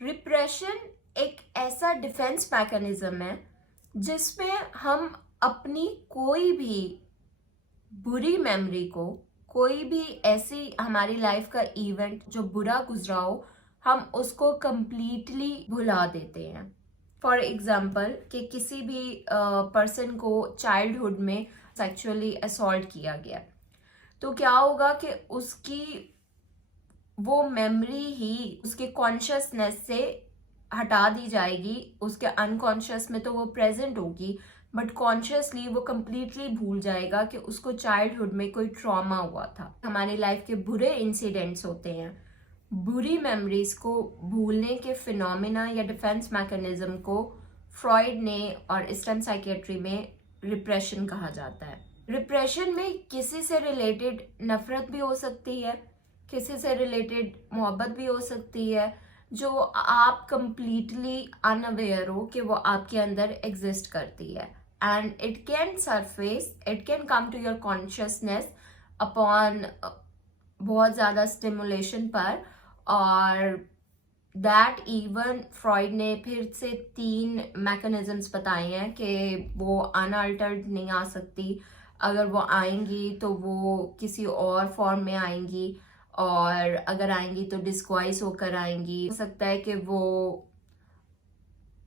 Repression एक ऐसा defence mechanism है जिसमें हम अपनी कोई भी बुरी मेमोरी को, कोई भी ऐसी हमारी लाइफ का इवेंट जो बुरा गुजरा हो, हम उसको कंप्लीटली भुला देते हैं. फॉर एग्जाम्पल कि किसी भी पर्सन को चाइल्डहुड में सेक्सुअली असॉल्ट किया गया, तो क्या होगा कि उसकी वो मेमोरी ही उसके कॉन्शियसनेस से हटा दी जाएगी. उसके अनकॉन्शियस में तो वो प्रेजेंट होगी, बट कॉन्शियसली वो कंप्लीटली भूल जाएगा कि उसको चाइल्डहुड में कोई ट्रॉमा हुआ था. हमारी लाइफ के बुरे इंसिडेंट्स होते हैं, बुरी मेमोरीज को भूलने के फिनोमेना या डिफेंस मैकेनिज्म को फ्रॉइड ने और ईस्टर्न साइकियाट्री में रिप्रेशन कहा जाता है. रिप्रेशन में किसी से रिलेटेड नफरत भी हो सकती है, किसी से रिलेटेड मोहब्बत भी हो सकती है, जो आप कंप्लीटली अनअवेयर हो कि वो आपके अंदर एग्जिस्ट करती है. And it can surface, it can come to your consciousness upon बहुत ज़्यादा स्टिमुलेशन पर. और दैट इवन फ्रॉइड ने फिर से 3 मैकेनिज्म्स बताए हैं कि वो अनअल्टर्ड नहीं आ सकती. अगर वो आएंगी तो वो किसी और फॉर्म में आएंगी, और अगर आएंगी तो डिस्क्वाइज होकर आएंगी. हो सकता है कि वो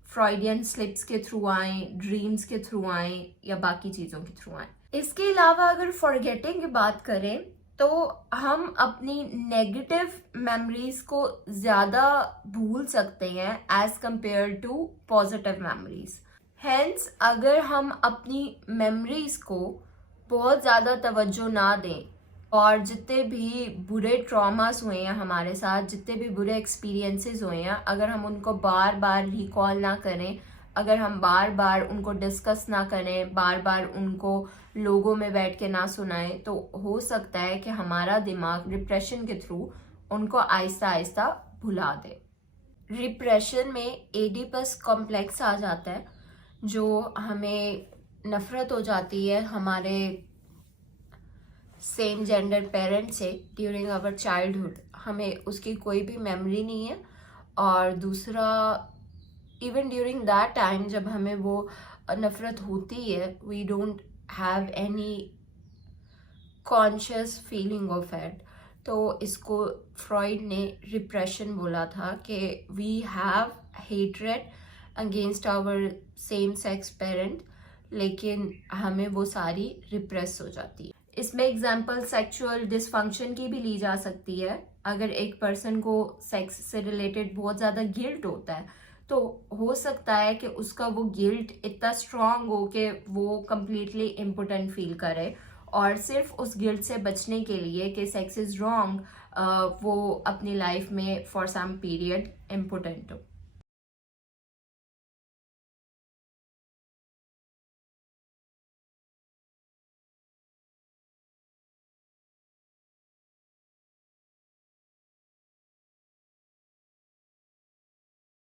फ्रॉइडियन स्लिप्स के थ्रू आए, ड्रीम्स के थ्रू आए, या बाकी चीज़ों के थ्रू आए. इसके अलावा अगर फॉरगेटिंग की बात करें तो हम अपनी नेगेटिव मेमोरीज को ज़्यादा भूल सकते हैं as compare to positive memories. Hence अगर हम अपनी मेमोरीज को बहुत ज़्यादा तवज्जो ना दें, और जितने भी बुरे ट्रॉमास हुए हैं हमारे साथ, जितने भी बुरे एक्सपीरियंसेस हुए हैं, अगर हम उनको बार बार रिकॉल ना करें, अगर हम बार बार उनको डिस्कस ना करें, बार बार उनको लोगों में बैठ के ना सुनाएं, तो हो सकता है कि हमारा दिमाग रिप्रेशन के थ्रू उनको आहिस्ता आहिस्ता भुला दे. रिप्रेशन में एडिपस कॉम्प्लेक्स आ जाता है, जो हमें नफरत हो जाती है हमारे सेम जेंडर पेरेंट से ड्यूरिंग आवर चाइल्डहुड. हमें उसकी कोई भी मेमोरी नहीं है. और दूसरा, इवन ड्यूरिंग दैट टाइम जब हमें वो नफरत होती है, we don't have any conscious feeling of it. तो इसको फ्रॉइड ने रिप्रेशन बोला था कि we have hatred against our same sex parent, लेकिन हमें वो सारी रिप्रेस हो जाती है. इसमें एग्जाम्पल सेक्सुअल डिसफंक्शन की भी ली जा सकती है. अगर एक पर्सन को सेक्स से रिलेटेड बहुत ज़्यादा गिल्ट होता है, तो हो सकता है कि उसका वो गिल्ट इतना स्ट्रांग हो कि वो कम्प्लीटली इम्पोर्टेंट फील करे, और सिर्फ उस गिल्ट से बचने के लिए कि सेक्स इज़ रॉन्ग, वो अपनी लाइफ में फॉर सम पीरियड इम्पोर्टेंट हो.